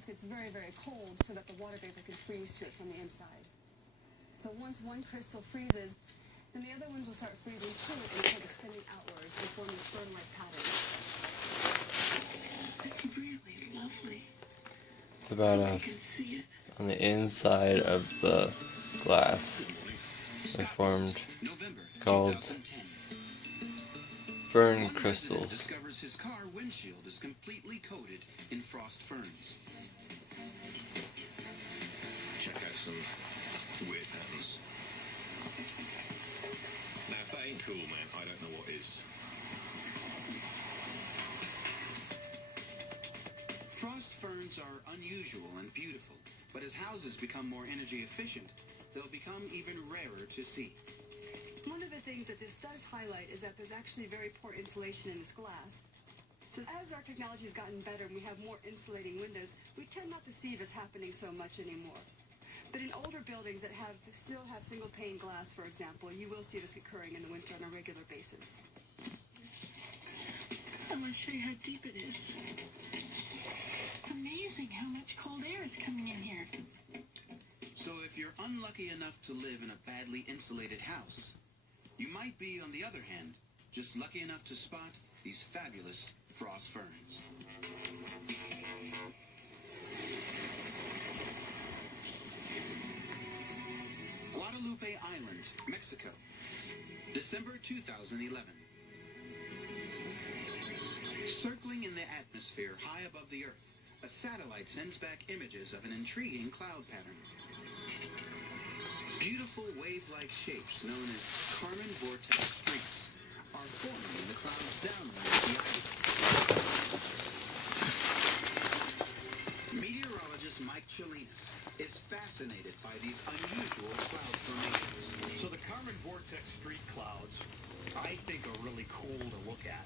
glass gets very, very cold so that the water vapor can freeze to it from the inside. So once one crystal freezes, then the other ones will start freezing to it and start extending outwards and form this fern-like pattern. It's really lovely. It's about on the inside of the glass. They formed called Furn crystals. Discovers his car windshield is completely coated in frost ferns. Check out some weird patterns. Now, if that ain't cool, man, I don't know what is. Frost ferns are unusual and beautiful, but as houses become more energy efficient, they'll become even rarer to see. One of the things that this does highlight is that there's actually very poor insulation in this glass. So as our technology has gotten better and we have more insulating windows, we tend not to see this happening so much anymore. But in older buildings that still have single pane glass, for example, you will see this occurring in the winter on a regular basis. I want to show you how deep it is. It's amazing how much cold air is coming in here. So if you're unlucky enough to live in a badly insulated house, you might be, on the other hand, just lucky enough to spot these fabulous frost ferns. Guadalupe Island, Mexico, December 2011. Circling in the atmosphere high above the Earth, a satellite sends back images of an intriguing cloud pattern. Beautiful wave-like shapes known as Carmen vortex streaks are forming in the clouds downwind of the island. Meteorologist Mike Chalinas is fascinated by these unusual cloud formations. So the Carmen vortex streak clouds, I think, are really cool to look at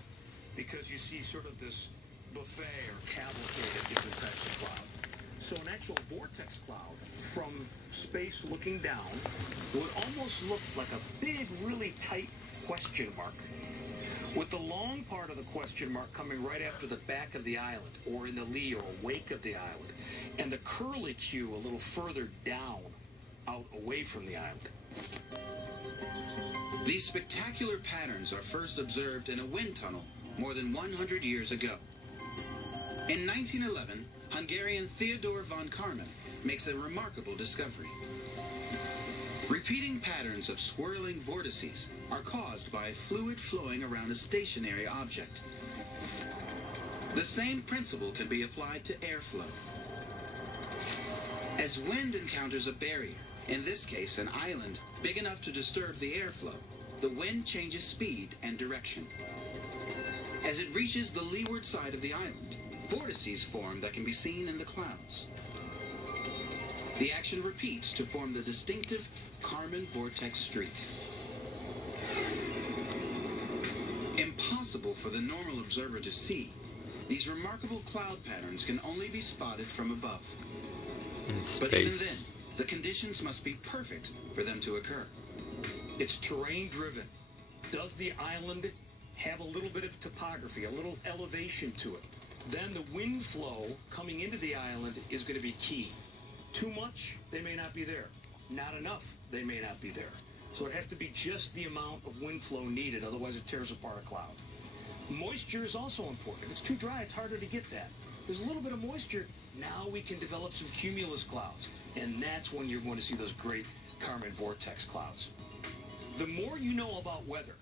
because you see sort of this buffet or cavalcade of different types of cloud. So an actual vortex cloud from space looking down would almost look like a big, really tight question mark, with the long part of the question mark coming right after the back of the island, or in the lee or wake of the island, and the curlicue a little further down, out away from the island. These spectacular patterns are first observed in a wind tunnel more than 100 years ago. In 1911, Hungarian Theodor von Karman makes a remarkable discovery. Repeating patterns of swirling vortices are caused by fluid flowing around a stationary object. The same principle can be applied to airflow. As wind encounters a barrier, in this case an island big enough to disturb the airflow, the wind changes speed and direction. As it reaches the leeward side of the island, vortices form that can be seen in the clouds. The action repeats to form the distinctive Carmen vortex streak. Impossible for the normal observer to see, these remarkable cloud patterns can only be spotted from above. In space. But even then, the conditions must be perfect for them to occur. It's terrain driven. Does the island have a little bit of topography, a little elevation to it? Then the wind flow coming into the island is going to be key. Too much, they may not be there. Not enough, they may not be there. So it has to be just the amount of wind flow needed, otherwise it tears apart a cloud. Moisture is also important. If it's too dry, it's harder to get that. If there's a little bit of moisture, now we can develop some cumulus clouds. And that's when you're going to see those great Carmen vortex clouds. The more you know about weather,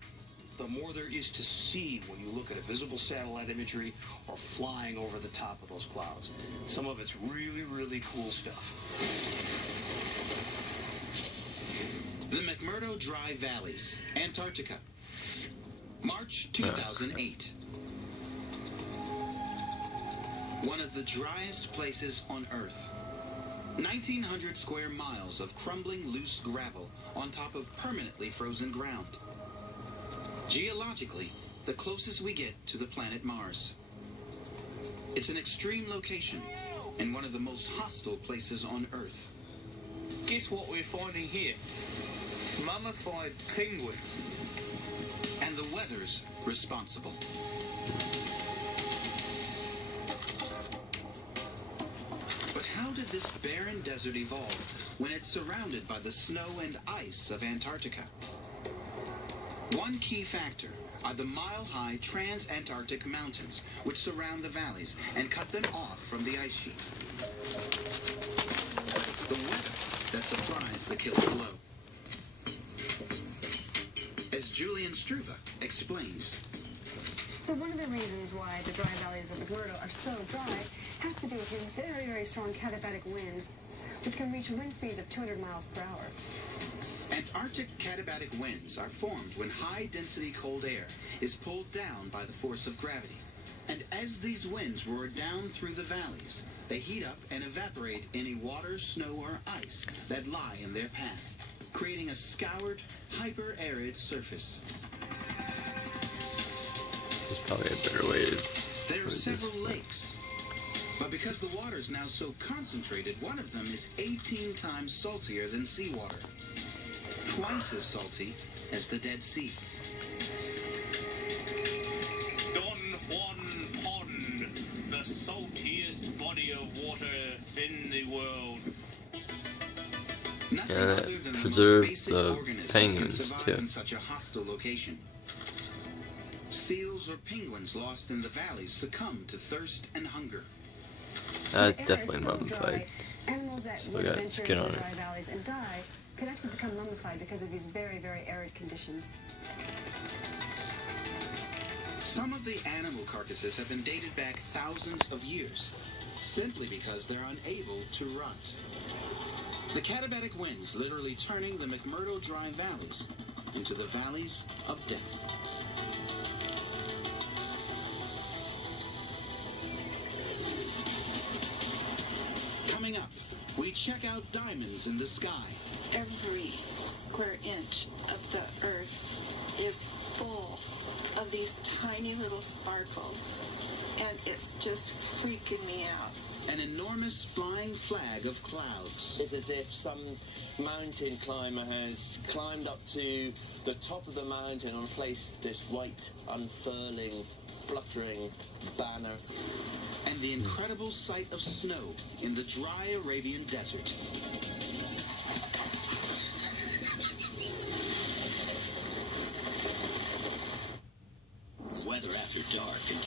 the more there is to see when you look at a visible satellite imagery or flying over the top of those clouds. Some of it's really, really cool stuff. The McMurdo Dry Valleys, Antarctica, March 2008. One of the driest places on Earth. 1,900 square miles of crumbling loose gravel on top of permanently frozen ground. Geologically, the closest we get to the planet Mars. It's an extreme location and one of the most hostile places on Earth. Guess what we're finding here? Mummified penguins. And the weather's responsible. did this barren desert evolve when it's surrounded by the snow and ice of Antarctica? One key factor are the mile-high trans-Antarctic mountains, which surround the valleys and cut them off from the ice sheet. But it's the weather that supplies the killer blow. As Julian Struve explains. So one of the reasons why the dry valleys of McMurdo are so dry has to do with his very, very strong katabatic winds, which can reach wind speeds of 200 miles per hour. Antarctic katabatic winds are formed when high-density cold air is pulled down by the force of gravity. And as these winds roar down through the valleys, they heat up and evaporate any water, snow, or ice that lie in their path, creating a scoured, hyper-arid surface. There's probably a better way to There are several lakes, but because the water is now so concentrated, one of them is 18 times saltier than seawater. Twice as salty as the Dead Sea. Don Juan Pond, the saltiest body of water in the world. Nothing Yeah, other than the preserve most basic the organisms penguins, can survive too. in such a hostile location. Seals or penguins lost in the valleys succumb to thirst and hunger. That's The air is definitely so mummified. dry, animals that Still would got venture skin into on the it. dry valleys and die could actually become mummified because of these very, very arid conditions. Some of the animal carcasses have been dated back thousands of years, simply because they're unable to rot. The katabatic winds literally turning the McMurdo dry valleys into the valleys of death. Coming up, we check out diamonds in the sky. Every square inch of the earth is full of these tiny little sparkles, and it's just freaking me out. An enormous flying flag of clouds. It's as if some mountain climber has climbed up to the top of the mountain and placed this white, unfurling, fluttering banner. And the incredible sight of snow in the dry Arabian desert. Weather After Dark.